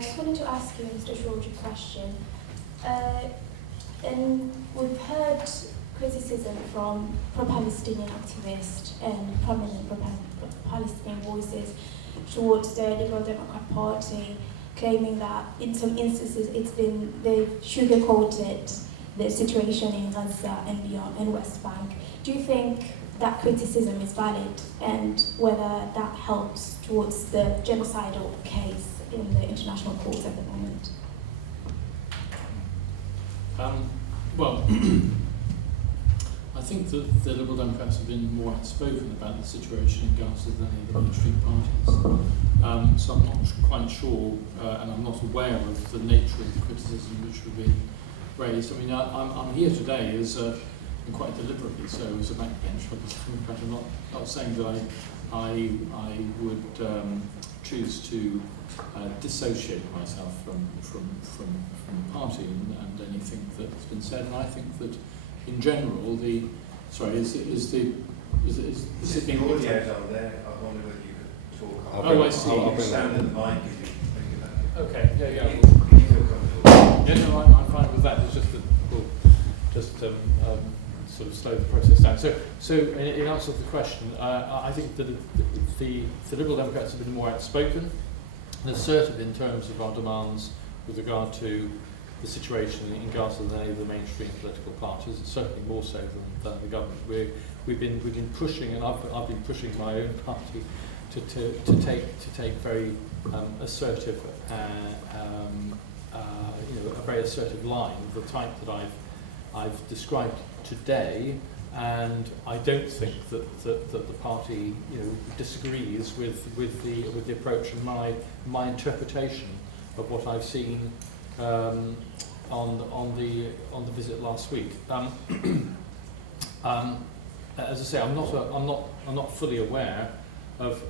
just wanted to ask you, Mr. George, a question. And we've heard criticism from pro-Palestinian activists and prominent pro-Palestinian voices towards the Liberal Democrat Party, claiming that in some instances they've sugarcoated the situation in Gaza and beyond, and West Bank. Do you think that criticism is valid, and whether that helps towards the genocidal case in the international courts at the moment? Well, I think that the Liberal Democrats have been more outspoken about the situation in Gaza than any of the mainstream parties. So I'm not quite sure, and I'm not aware of the nature of the criticism which would be raised. I mean, I'm here today as and quite deliberately so as a backbench. I'm not saying that I would choose to dissociate myself from the party and anything that's been said. And I think that in general the is it being audio down there? I wonder whether you could talk. Oh, I see. You can stand at the mic if you okay. Yeah. You feel comfortable. Yeah, no, I'm fine with that. It's just that we'll just sort of slow the process down. So in answer to the question, I think that the Liberal Democrats have been more outspoken and assertive in terms of our demands with regard to the situation in Gaza than any of the mainstream political parties, and certainly more so than the government. We've been pushing, and I've been pushing my own party to take very assertive, a very assertive line, the type that I've described today. And I don't think that the party disagrees with the approach and my interpretation of what I've seen on the visit last week. As I say, I'm not fully aware of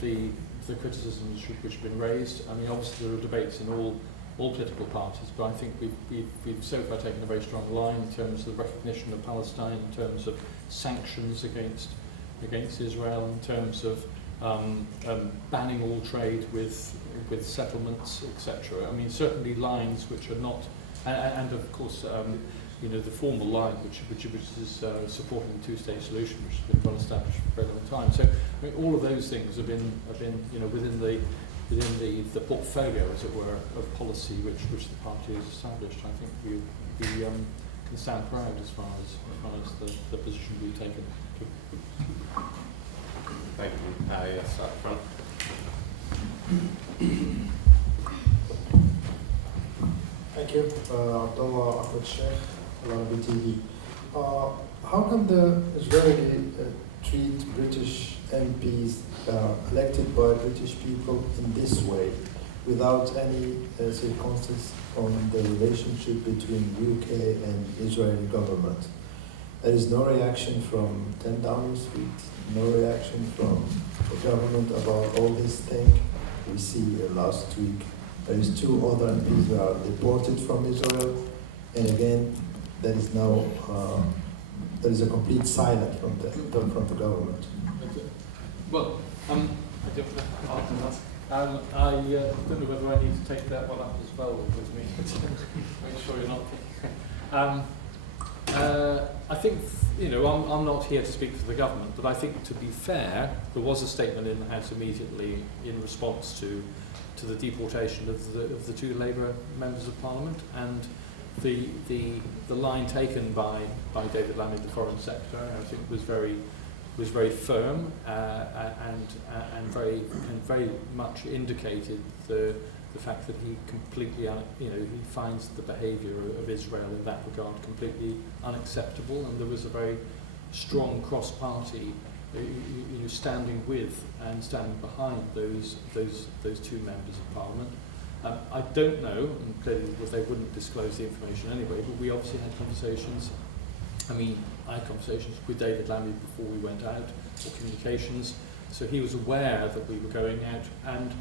the criticisms which have been raised. I mean, obviously there are debates in all political parties, but I think we've so far taken a very strong line in terms of the recognition of Palestine, in terms of sanctions against Israel, in terms of banning all trade with settlements, etc. I mean, certainly lines which are not, and of course, the formal line which is supporting the two-state solution, which has been well established for a very long time. So, I mean, all of those things have been within the portfolio, as it were, of policy which the party has established. I think we can stand proud as far as the position we've taken. Thank you. Yes, up front. Thank you. Abdullah Ahmed Sheikh, Al-Arabi TV. How come the Israeli treat British MPs elected by British people in this way, without any circumstances on the relationship between UK and Israeli government? There is no reaction from 10 Downing Street, no reaction from the government about all this thing. We see last week there is 2 other MPs who are deported from Israel, and again there is now there is a complete silence from the government. Well, I don't know whether I need to take that one up as well with me. Make sure you're not. I think, I'm not here to speak for the government, but I think, to be fair, there was a statement in the House immediately in response to the deportation of the 2 Labour members of Parliament, and the line taken by David Lammy, the Foreign Secretary, I think was very firm and very much indicated the fact that he completely, he finds the behaviour of Israel in that regard completely unacceptable, and there was a very strong cross-party, standing with and standing behind those 2 members of Parliament. I don't know, and clearly they wouldn't disclose the information anyway, but we obviously had conversations. I had conversations with David Lammy before we went out, or communications, so he was aware that we were going out, and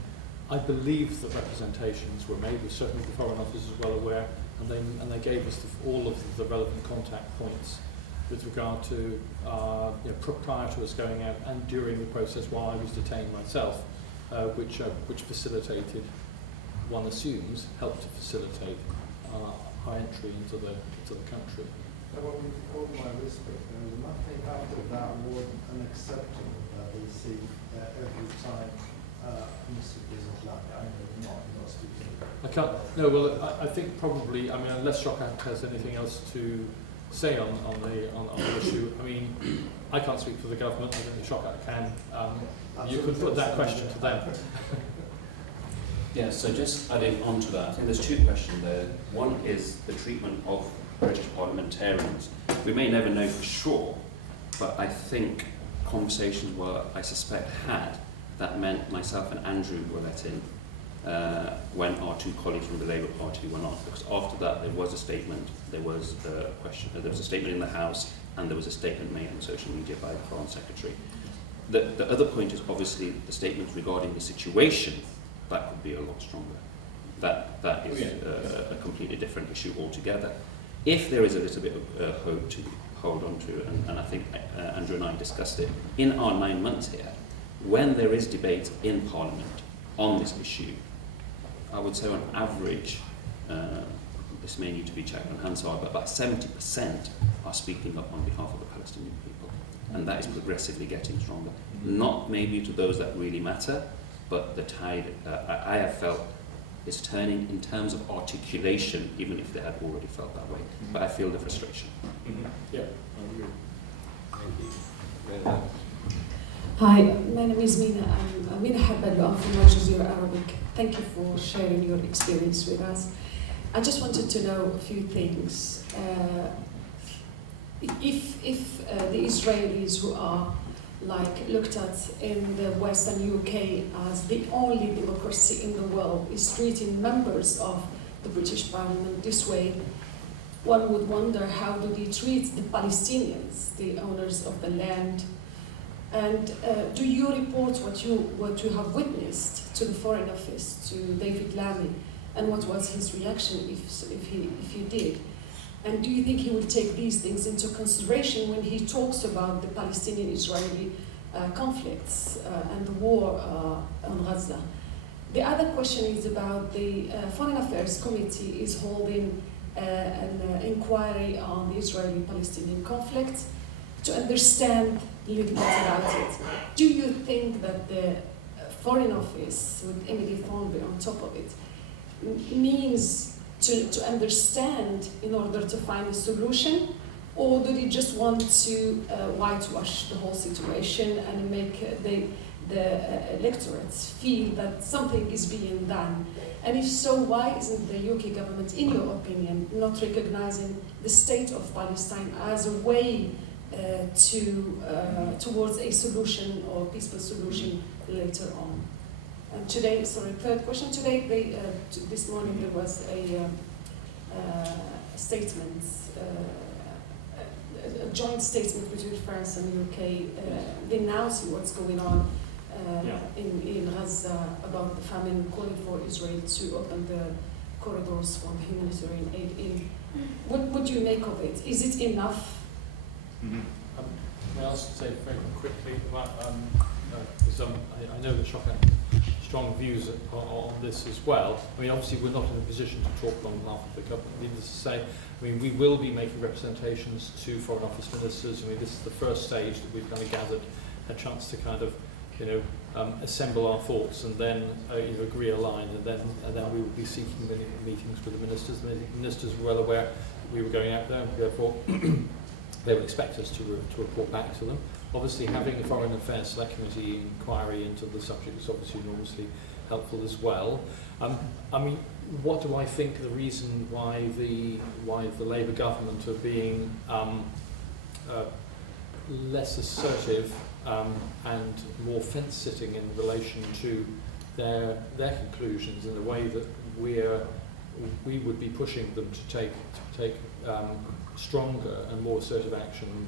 I believe that representations were made. Certainly the Foreign Office is well aware, and they gave us all of the relevant contact points with regard to prior to us going out and during the process while I was detained myself, which facilitated one assumes, help to facilitate our entry into the country. With all my respect, there is nothing after that word unacceptable that they say every time Mr. President I know not speaking. I can't. No. Well, I think probably. I mean, unless Shokcat has anything else to say on the issue. I mean, I can't speak for the government. I don't think Shokcat can. You could put that question to them. Yeah. So just adding on to that, I think there's two questions there. One is the treatment of British parliamentarians. We may never know for sure, but I think conversations were, I suspect, had that meant myself and Andrew were let in when our two colleagues from the Labour Party were not. Because after that, there was a statement, there was a question, there was a statement in the House, and there was a statement made on social media by the Foreign Secretary. The other point is obviously the statements regarding the situation. That could be a lot stronger. That is a completely different issue altogether. If there is a little bit of hope to hold on to, and I think Andrew and I discussed it, in our 9 months here, when there is debate in Parliament on this issue, I would say on average, this may need to be checked on Hansard, but about 70% are speaking up on behalf of the Palestinian people. And that is progressively getting stronger. Not maybe to those that really matter, but the tide, I have felt, is turning in terms of articulation, even if they had already felt that way. But I feel the frustration. Yeah, I agree. Thank you. Hi, my name is Mina. I'm Mina Habalu. I'm from Al Jazeera Arabic. Thank you for sharing your experience with us. I just wanted to know a few things. If the Israelis who are looked at in the Western UK as the only democracy in the world is treating members of the British Parliament this way, one would wonder how do they treat the Palestinians, the owners of the land. And do you report what you have witnessed to the Foreign Office, to David Lammy, and what was his reaction if you did? And do you think he will take these things into consideration when he talks about the Palestinian-Israeli conflicts and the war on Gaza? The other question is about the Foreign Affairs Committee is holding an inquiry on the Israeli-Palestinian conflict to understand a little bit about it. Do you think that the Foreign Office, with Emily Thornby on top of it, means to understand in order to find a solution, or do they just want to whitewash the whole situation and make the electorates feel that something is being done? And if so, why isn't the UK government, in your opinion, not recognizing the state of Palestine as a way towards a solution or peaceful solution later on? And today, third question. Today, this morning there was a statement, a joint statement between France and the UK denouncing what's going on in Gaza about the famine, calling for Israel to open the corridors for humanitarian aid in. What do you make of it? Is it enough? May I also say very quickly about, because I know that Shokcat strong views on this as well. I mean, obviously we're not in a position to talk on behalf of the government. Needless to say, I mean, we will be making representations to Foreign Office ministers. I mean, this is the first stage that we've kind of gathered a chance to kind of, assemble our thoughts and then agree a line, and then we will be seeking meetings with the ministers. The ministers were well aware that we were going out there, and therefore they would expect us to report back to them. Obviously, having a Foreign Affairs Select Committee inquiry into the subject is obviously enormously helpful as well. I mean, what do I think the reason why the Labour government are being less assertive and more fence-sitting in relation to their conclusions in the way that we would be pushing them to take stronger and more assertive action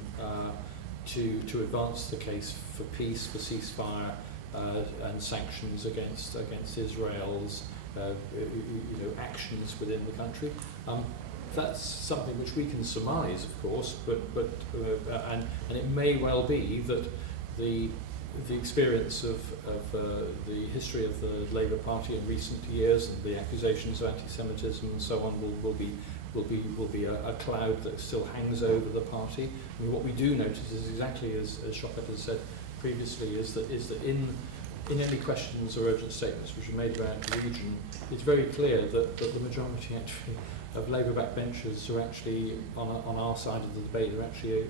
to advance the case for peace, for ceasefire, and sanctions against Israel's actions within the country. That's something which we can surmise, of course, but and it may well be that the the experience of the history of the Labour Party in recent years and the accusations of anti-Semitism and so on will be a cloud that still hangs over the party. I mean, what we do notice is exactly as Shokcat has said previously, is that in any questions or urgent statements which are made about the region, it's very clear that the majority actually of Labour backbenchers are actually on our side of the debate. They're actually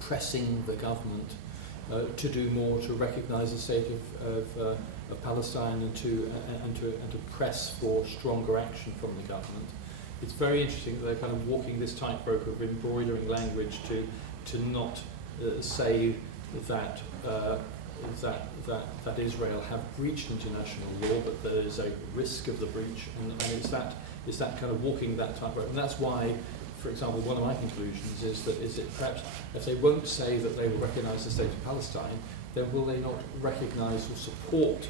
pressing the government to do more, to recognise the state of Palestine, and to press for stronger action from the government. It's very interesting that they're kind of walking this tightrope of embroidering language to not say that Israel have breached international law, but there is a risk of the breach, and it's that kind of walking that tightrope, and that's why. For example, one of my conclusions is that perhaps if they won't say that they will recognise the state of Palestine, then will they not recognise or support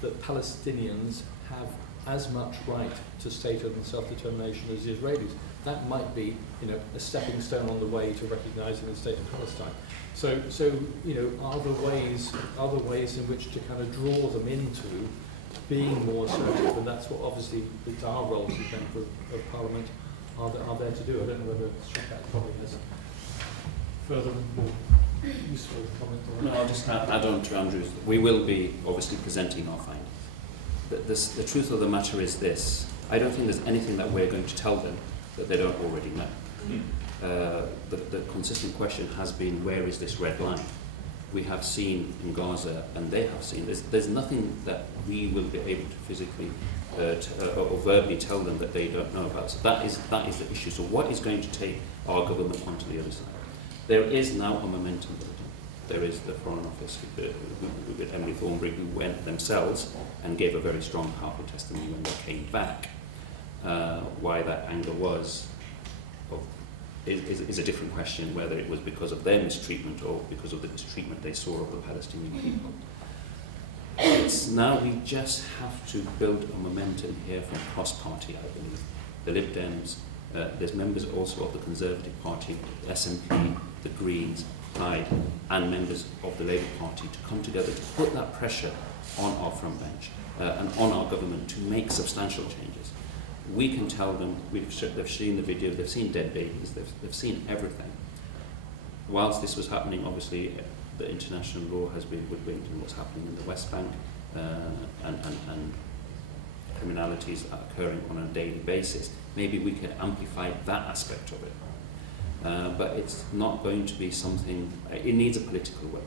that Palestinians have as much right to statehood and self-determination as the Israelis? That might be, a stepping stone on the way to recognising the state of Palestine. So are there ways in which to kind of draw them into being more assertive? And that's what obviously it's our role as a member of Parliament are there to do. I don't know whether Shokcat probably has further more useful comment on that. No, I'll just add on to Andrew's. We will be obviously presenting our findings. The truth of the matter is this. I don't think there's anything that we're going to tell them that they don't already know. The consistent question has been, where is this red line? We have seen in Gaza, and they have seen, there's nothing that we will be able to physically or verbally tell them that they don't know about. So that is the issue. So what is going to take our government onto the other side? There is now a momentum building. There is the Foreign Office with Emily Thornberry, who went themselves and gave a very strong, powerful testimony when they came back. Why that anger was is a different question, whether it was because of their mistreatment or because of the mistreatment they saw of the Palestinian people. It's now we just have to build a momentum here from cross-party, I believe. The Lib Dems, there's members also of the Conservative Party, the SNP, the Greens, Plaid, and members of the Labour Party to come together to put that pressure on our front bench and on our government to make substantial changes. We can tell them, they've seen the video, they've seen dead babies, they've seen everything. Whilst this was happening, obviously, the international law has been woodwinked in what's happening in the West Bank, and criminalities are occurring on a daily basis. Maybe we can amplify that aspect of it. But it's not going to be something, it needs a political will.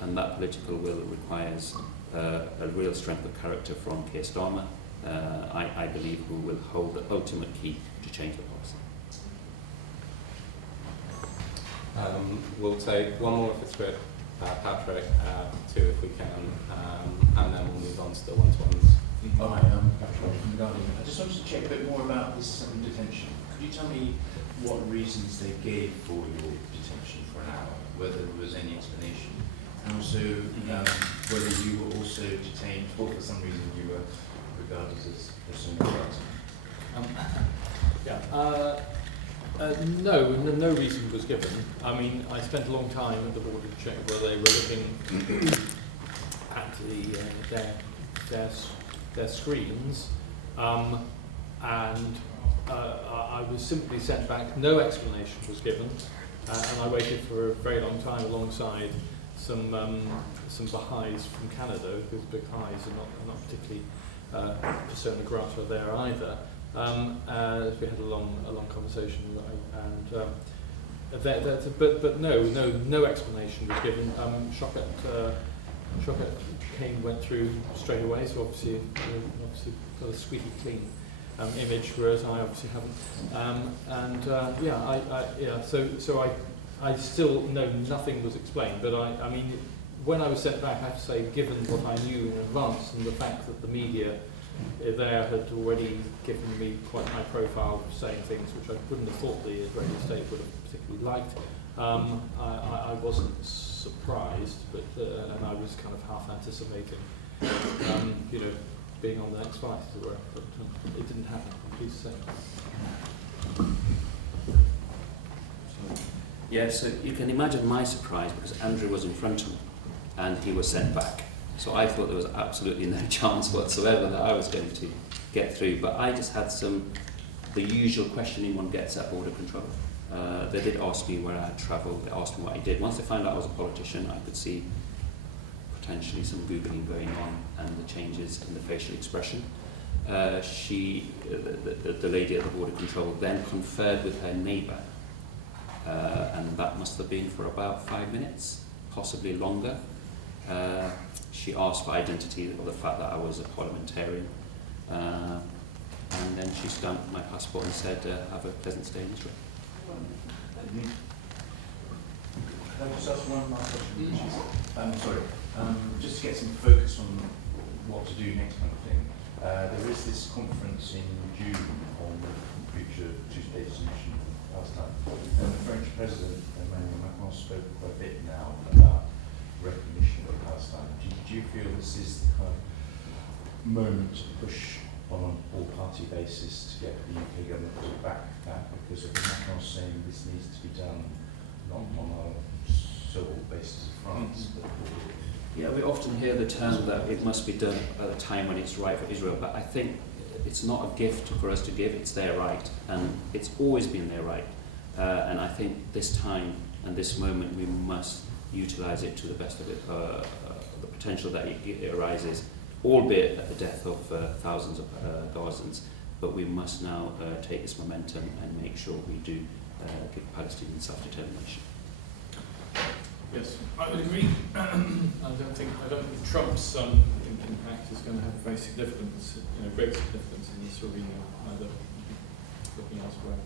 And that political will requires a real strength of character from Keir Starmer, I believe, who will hold the ultimate key to change the policy. We'll take one more if it's good, Patrick, two if we can, and then we'll move on to the one-to-ones. Hi, Patrick from The Guardian. I just wanted to check a bit more about this detention. Could you tell me what reasons they gave for your detention for an hour, whether there was any explanation, and also whether you were also detained or for some reason you were regarded as some drugs? No reason was given. I mean, I spent a long time at the border to check where they were looking at their screens, and I was simply sent back. No explanation was given, and I waited for a very long time alongside some Baha'is from Canada, because the Baha'is are not particularly persona grata there either. We had a long conversation, but no explanation was given. Shokcat went through straight away, so obviously got a squeaky clean image, whereas I obviously haven't. So I still know nothing was explained, but I mean, when I was sent back, I have to say, given what I knew in advance and the fact that the media there had already given me quite high profile, saying things which I wouldn't have thought the Israeli state would have particularly liked, I wasn't surprised, but and I was kind of half anticipating, being on the next flight, as it were, but it didn't happen, I'm pleased to say. Yeah, so you can imagine my surprise, because Andrew was in front of me, and he was sent back. So I thought there was absolutely no chance whatsoever that I was going to get through, but I just had the usual questioning one gets at border control. They did ask me where I had travelled, they asked me what I did. Once they found out I was a politician, I could see potentially some Googling going on and the changes in the facial expression. The lady at the border control then conferred with her neighbour, and that must have been for about 5 minutes, possibly longer. She asked for identity or the fact that I was a parliamentarian, and then she stamped my passport and said, have a pleasant stay in Israel. Can I just ask one last question? Sorry, just to get some focus on what to do next kind of thing. There is this conference in June on the future two-state solution in Palestine, and the French President Emmanuel Macron spoke quite a bit now about recognition of Palestine. Do you feel this is the kind of moment to push on an all-party basis to get the UK government to back that? Because if Macron's saying this needs to be done not on a sole basis of France, but yeah, we often hear the term that it must be done at a time when it's right for Israel, but I think it's not a gift for us to give, it's their right, and it's always been their right. And I think this time and this moment we must utilise it to the best of it, the potential that it arises, albeit at the death of thousands of Gazans, but we must now take this momentum and make sure we do give Palestinian self-determination. Yes, I would agree. I don't think Trump's impact is going to have very significance, great significance in this arena either. Looking elsewhere.